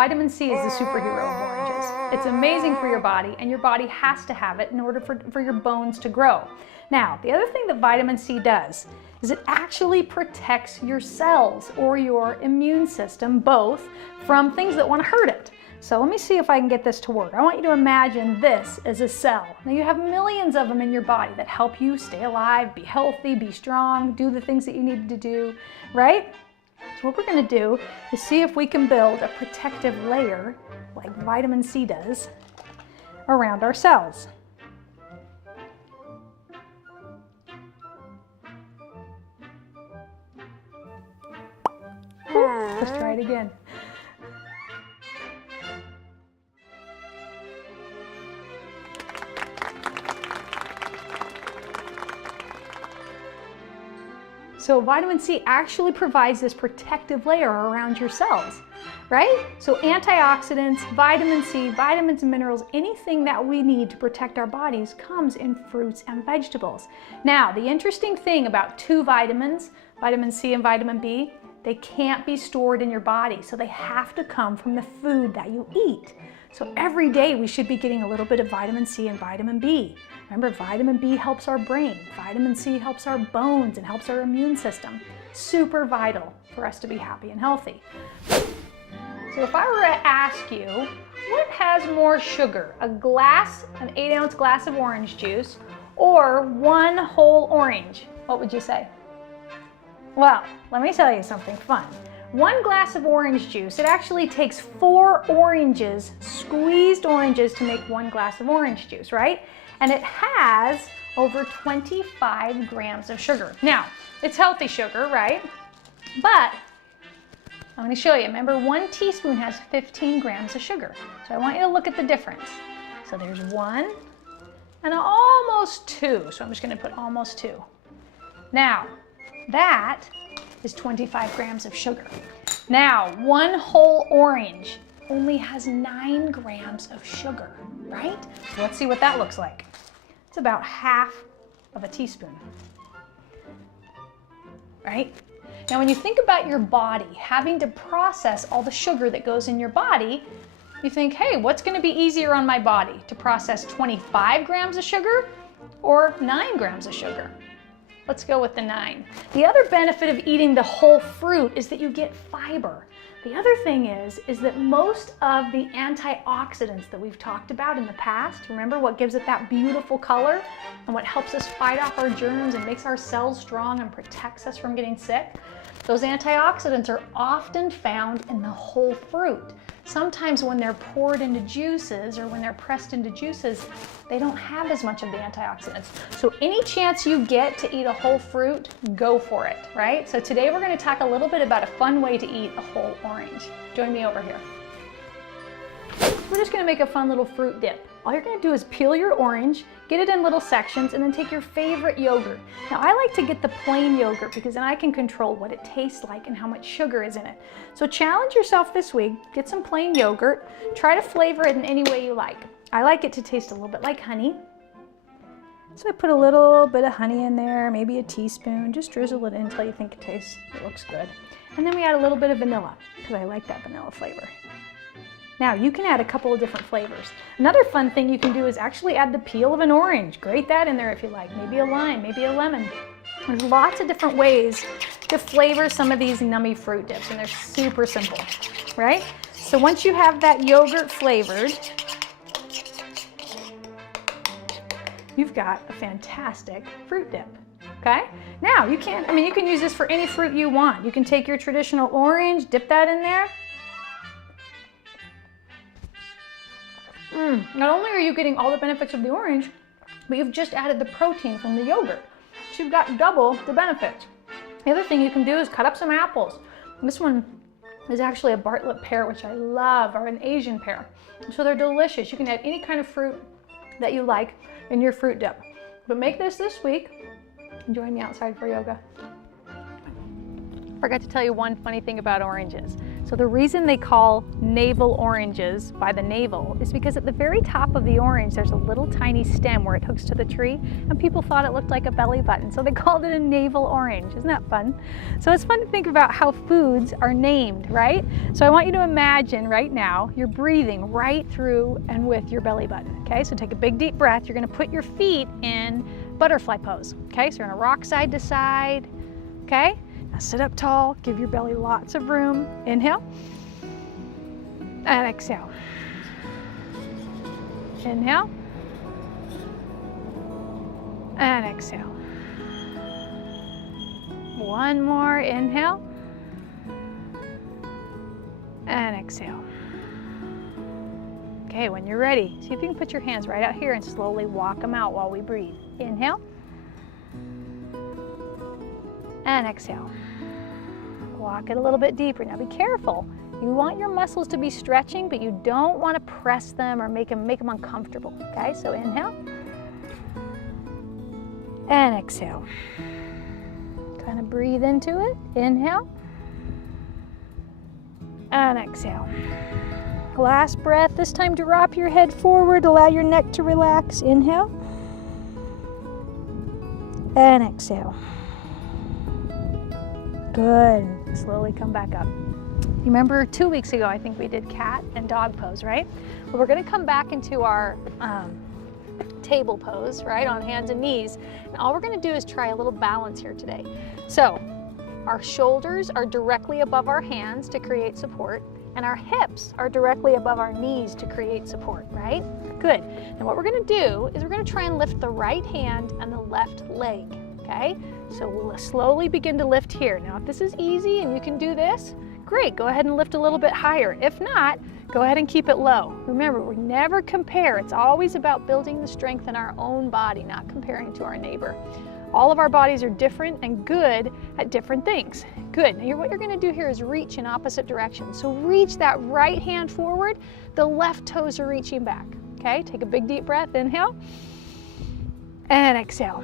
Vitamin C is the superhero of oranges. It's amazing for your body, and your body has to have it in order for your bones to grow. Now, the other thing that vitamin C does is it actually protects your cells or your immune system, both, from things that want to hurt it. So let me see if I can get this to work. I want you to imagine this as a cell. Now you have millions of them in your body that help you stay alive, be healthy, be strong, do the things that you need to do, right? So what we're going to do is see if we can build a protective layer, like vitamin C does, around our cells. Let's try it again. So vitamin C actually provides this protective layer around your cells, right? So antioxidants, vitamin C, vitamins and minerals, anything that we need to protect our bodies comes in fruits and vegetables. Now, the interesting thing about two vitamins, vitamin C and vitamin B, they can't be stored in your body, so they have to come from the food that you eat. So every day we should be getting a little bit of vitamin C and vitamin B. Remember, vitamin B helps our brain, vitamin C helps our bones and helps our immune system. Super vital for us to be happy and healthy. So if I were to ask you, what has more sugar? An 8-ounce glass of orange juice or one whole orange? What would you say? Well, let me tell you something fun. One glass of orange juice, it actually takes 4 oranges, squeezed oranges, to make 1 glass of orange juice, right? And it has over 25 grams of sugar. Now, it's healthy sugar, right? But I'm going to show you. Remember, 1 teaspoon has 15 grams of sugar. So I want you to look at the difference. So there's 1 and almost 2. So I'm just going to put almost 2. Now, that is 25 grams of sugar. Now, 1 whole orange only has 9 grams of sugar, right? So let's see what that looks like. It's about half of a teaspoon, right? Now, when you think about your body having to process all the sugar that goes in your body, you think, hey, what's going to be easier on my body, to process 25 grams of sugar or 9 grams of sugar? Let's go with the 9. The other benefit of eating the whole fruit is that you get fiber. The other thing is that most of the antioxidants that we've talked about in the past, remember what gives it that beautiful color and what helps us fight off our germs and makes our cells strong and protects us from getting sick? Those antioxidants are often found in the whole fruit. Sometimes when they're poured into juices or when they're pressed into juices, they don't have as much of the antioxidants. So any chance you get to eat a whole fruit, go for it, right? So today we're going to talk a little bit about a fun way to eat a whole orange. Join me over here. We're just going to make a fun little fruit dip. All you're going to do is peel your orange, get it in little sections, and then take your favorite yogurt. Now, I like to get the plain yogurt because then I can control what it tastes like and how much sugar is in it. So challenge yourself this week, get some plain yogurt, try to flavor it in any way you like. I like it to taste a little bit like honey. So I put a little bit of honey in there, maybe a teaspoon, just drizzle it in until you think it looks good. And then we add a little bit of vanilla because I like that vanilla flavor. Now, you can add a couple of different flavors. Another fun thing you can do is actually add the peel of an orange. Grate that in there if you like. Maybe a lime, maybe a lemon. There's lots of different ways to flavor some of these nummy fruit dips, and they're super simple, right? So once you have that yogurt flavored, you've got a fantastic fruit dip. Okay? Now, you can use this for any fruit you want. You can take your traditional orange, dip that in there. Not only are you getting all the benefits of the orange, but you've just added the protein from the yogurt. So you've got double the benefits. The other thing you can do is cut up some apples. This one is actually a Bartlett pear, which I love, or an Asian pear. So they're delicious. You can add any kind of fruit that you like in your fruit dip. But make this week and join me outside for yoga. Forgot to tell you one funny thing about oranges. So the reason they call navel oranges by the navel is because at the very top of the orange there's a little tiny stem where it hooks to the tree, and people thought it looked like a belly button, so they called it a navel orange. Isn't that fun? So it's fun to think about how foods are named, right? So I want you to imagine right now you're breathing right through and with your belly button, okay? So take a big deep breath. You're gonna put your feet in butterfly pose, okay? So you're gonna rock side to side, okay? Now sit up tall, give your belly lots of room. Inhale and exhale. Inhale and exhale. One more, inhale and exhale. Okay, when you're ready, see if you can put your hands right out here and slowly walk them out while we breathe. Inhale and exhale. Walk it a little bit deeper. Now be careful. You want your muscles to be stretching, but you don't want to press them or make them uncomfortable. Okay, so inhale and exhale. Kind of breathe into it. Inhale and exhale. Last breath. This time drop your head forward. Allow your neck to relax. Inhale and exhale. Good. Slowly come back up. You remember 2 weeks ago, I think we did cat and dog pose, right? Well, we're going to come back into our table pose, right, on hands and knees. And all we're going to do is try a little balance here today. So our shoulders are directly above our hands to create support, and our hips are directly above our knees to create support, right? Good. And what we're going to do is we're going to try and lift the right hand and the left leg. Okay, so we'll slowly begin to lift here. Now, if this is easy and you can do this, great, go ahead and lift a little bit higher. If not, go ahead and keep it low. Remember, we never compare. It's always about building the strength in our own body, not comparing to our neighbor. All of our bodies are different and good at different things. Good. Now, what you're going to do here is reach in opposite directions. So reach that right hand forward. The left toes are reaching back. Okay, take a big deep breath. Inhale and exhale.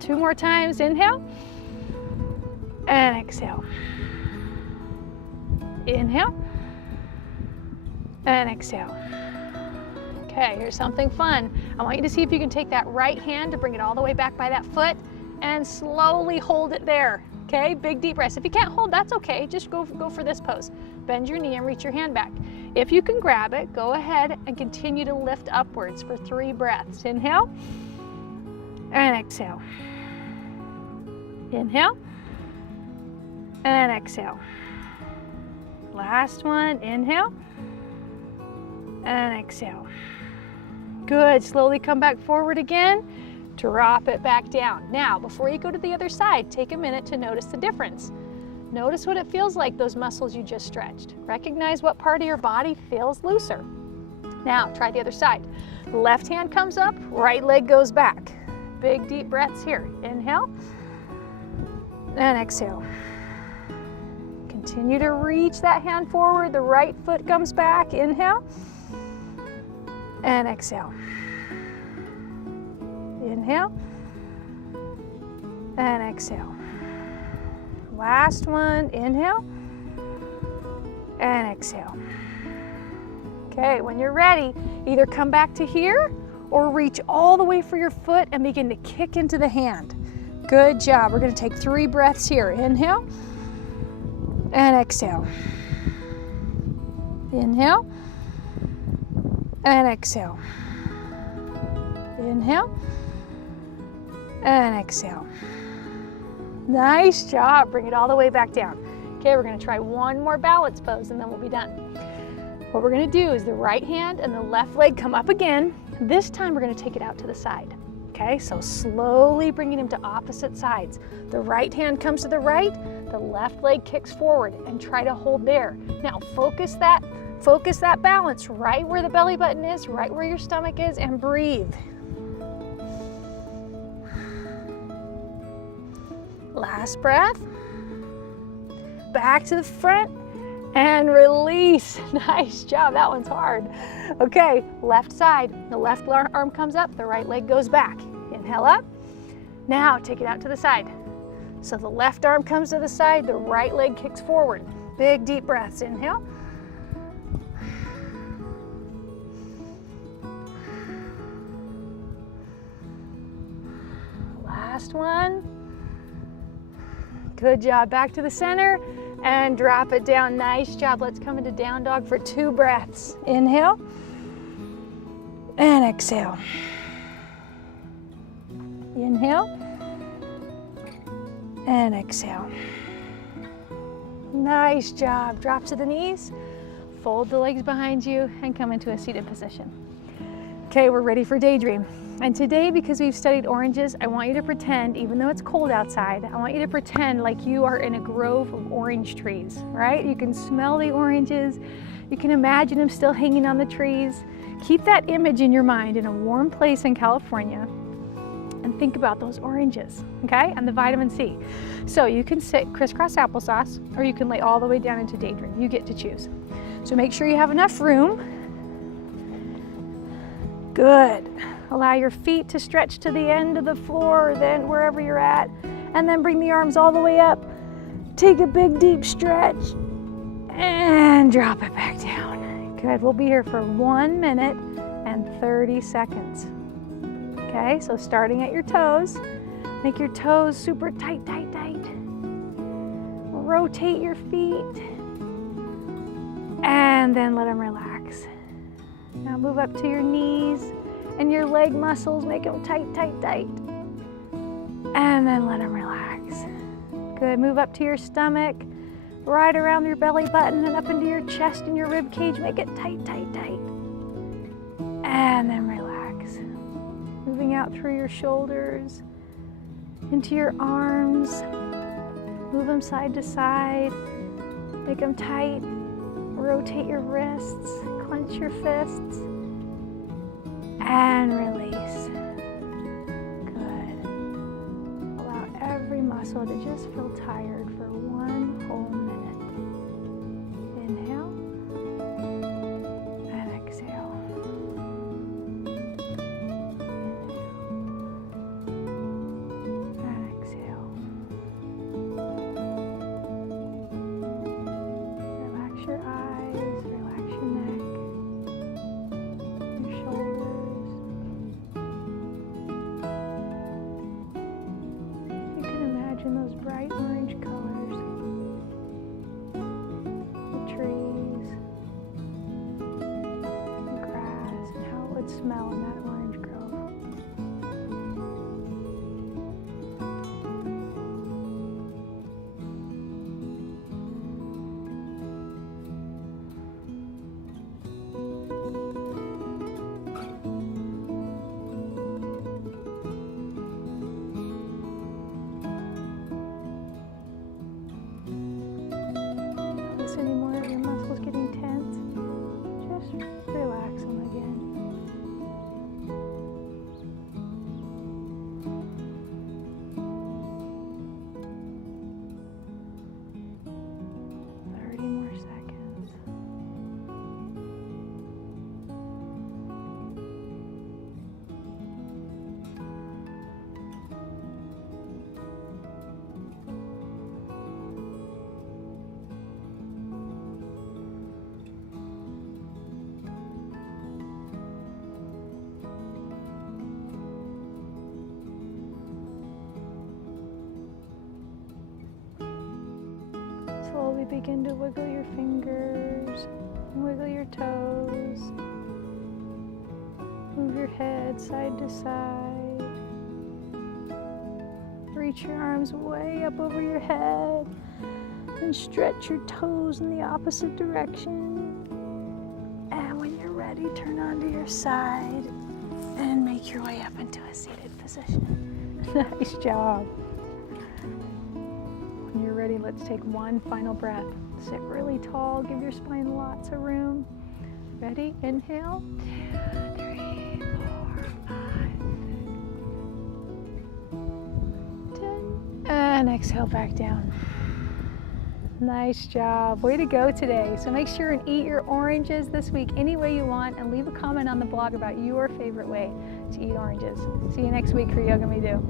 2 more times. Inhale and exhale. Inhale and exhale. Okay, here's something fun. I want you to see if you can take that right hand to bring it all the way back by that foot and slowly hold it there. Okay, big deep breaths. If you can't hold, that's okay. Just go for this pose. Bend your knee and reach your hand back. If you can grab it, go ahead and continue to lift upwards for 3 breaths. Inhale and exhale. Inhale and exhale. Last one. Inhale and exhale. Good. Slowly come back forward again. Drop it back down. Now, before you go to the other side, take a minute to notice the difference. Notice what it feels like, those muscles you just stretched. Recognize what part of your body feels looser. Now, try the other side. Left hand comes up, right leg goes back. Big deep breaths here. Inhale and exhale. Continue to reach that hand forward. The right foot comes back. Inhale and exhale. Inhale and exhale. Last one. Inhale and exhale. Okay, when you're ready, either come back to here or reach all the way for your foot and begin to kick into the hand. Good job. We're going to take 3 breaths here. Inhale and exhale. Inhale and exhale. Inhale and exhale. Nice job. Bring it all the way back down. Okay, we're going to try one more balance pose and then we'll be done. What we're going to do is the right hand and the left leg come up again. This time we're going to take it out to the side. Okay, so slowly bringing them to opposite sides. The right hand comes to the right, the left leg kicks forward, and try to hold there. Now focus that balance right where the belly button is, right where your stomach is, and breathe. Last breath. Back to the front and release. Nice job. That one's hard. Okay, left side. The left arm comes up, the right leg goes back. Inhale up. Now take it out to the side. So the left arm comes to the side, the right leg kicks forward. Big deep breaths. Inhale. Last one. Good job. Back to the center and drop it down. Nice job. Let's come into down dog for 2 breaths. Inhale and exhale. Inhale and exhale. Nice job. Drop to the knees, fold the legs behind you, and come into a seated position. Okay, we're ready for daydream. And today, because we've studied oranges, I want you to pretend, even though it's cold outside, I want you to pretend like you are in a grove of orange trees, right? You can smell the oranges. You can imagine them still hanging on the trees. Keep that image in your mind in a warm place in California and think about those oranges, okay? And the vitamin C. So you can sit crisscross applesauce, or you can lay all the way down into daydream. You get to choose. So make sure you have enough room. Good. Allow your feet to stretch to the end of the floor, or then wherever you're at, and then bring the arms all the way up. Take a big deep stretch and drop it back down. Good. We'll be here for 1 minute and 30 seconds. Okay, so starting at your toes, make your toes super tight, tight, tight. Rotate your feet and then let them relax. Now move up to your knees and your leg muscles, make them tight, tight, tight. And then let them relax. Good, move up to your stomach, right around your belly button and up into your chest and your rib cage, make it tight, tight, tight. And then relax. Moving out through your shoulders, into your arms. Move them side to side, make them tight. Rotate your wrists, clench your fists, and release. Good. Allow every muscle to just feel tired for 1 whole minute. Inhale and exhale. Inhale and exhale. Relax your eyes, relax your neck, your shoulders. You can imagine those bright orange colors, the trees, the grass, and how it would smell in that orange grove. Notice any more of your muscles getting tense? Just relax them again. Thirty more seconds. Slowly begin to wiggle your fingers, wiggle your toes, move your head side to side, reach your arms way up over your head, and stretch your toes in the opposite direction. And when you're ready, turn onto your side and make your way up into a seated position. Nice job. When you're ready, let's take one final breath. Sit really tall, give your spine lots of room. Ready? Inhale. 2, 3, 4, 5, 10. And exhale back down. Nice job. Way to go today. So make sure and eat your oranges this week any way you want, and leave a comment on the blog about your favorite way to eat oranges. See you next week for Yoga Me Do.